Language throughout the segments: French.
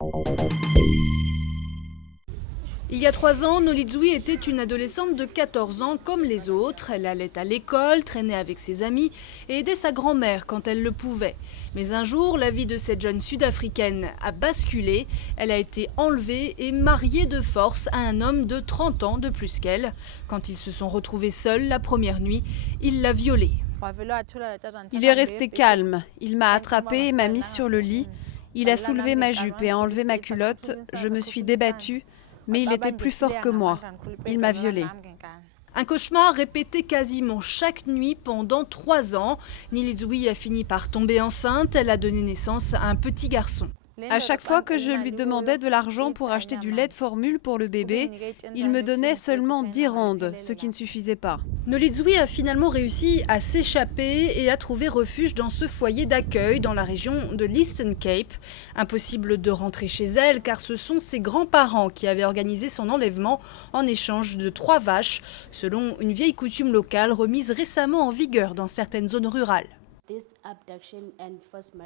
Il y a 3 ans, Nolizui était une adolescente de 14 ans comme les autres. Elle allait à l'école, traînait avec ses amis et aidait sa grand-mère quand elle le pouvait. Mais un jour, la vie de cette jeune Sud-Africaine a basculé. Elle a été enlevée et mariée de force à un homme de 30 ans de plus qu'elle. Quand ils se sont retrouvés seuls la première nuit, il l'a violée. Il est resté calme. Il m'a attrapée et m'a mise sur le lit. Il a soulevé ma jupe et a enlevé ma culotte. Je me suis débattue, mais il était plus fort que moi. Il m'a violée. Un cauchemar répété quasiment chaque nuit pendant 3 ans. Nolizui a fini par tomber enceinte. Elle a donné naissance à un petit garçon. À chaque fois que je lui demandais de l'argent pour acheter du lait de formule pour le bébé, il me donnait seulement 10 randes, ce qui ne suffisait pas. Nolizui a finalement réussi à s'échapper et à trouver refuge dans ce foyer d'accueil dans la région de l'Eastern Cape. Impossible de rentrer chez elle car ce sont ses grands-parents qui avaient organisé son enlèvement en échange de 3 vaches, selon une vieille coutume locale remise récemment en vigueur dans certaines zones rurales.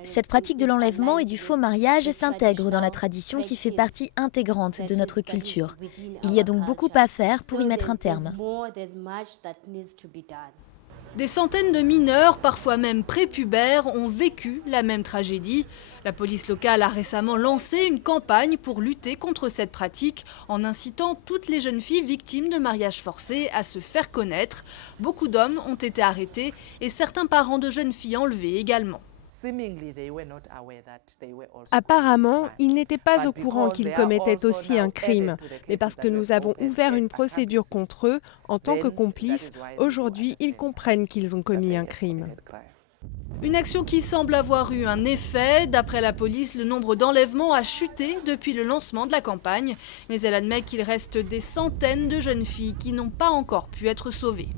Cette pratique de l'enlèvement et du faux mariage s'intègre dans la tradition qui fait partie intégrante de notre culture. Il y a donc beaucoup à faire pour y mettre un terme. Des centaines de mineurs, parfois même prépubères, ont vécu la même tragédie. La police locale a récemment lancé une campagne pour lutter contre cette pratique en incitant toutes les jeunes filles victimes de mariages forcés à se faire connaître. Beaucoup d'hommes ont été arrêtés et certains parents de jeunes filles enlevés également. Apparemment, ils n'étaient pas au courant qu'ils commettaient aussi un crime. Mais parce que nous avons ouvert une procédure contre eux, en tant que complices, aujourd'hui, ils comprennent qu'ils ont commis un crime. Une action qui semble avoir eu un effet. D'après la police, le nombre d'enlèvements a chuté depuis le lancement de la campagne. Mais elle admet qu'il reste des centaines de jeunes filles qui n'ont pas encore pu être sauvées.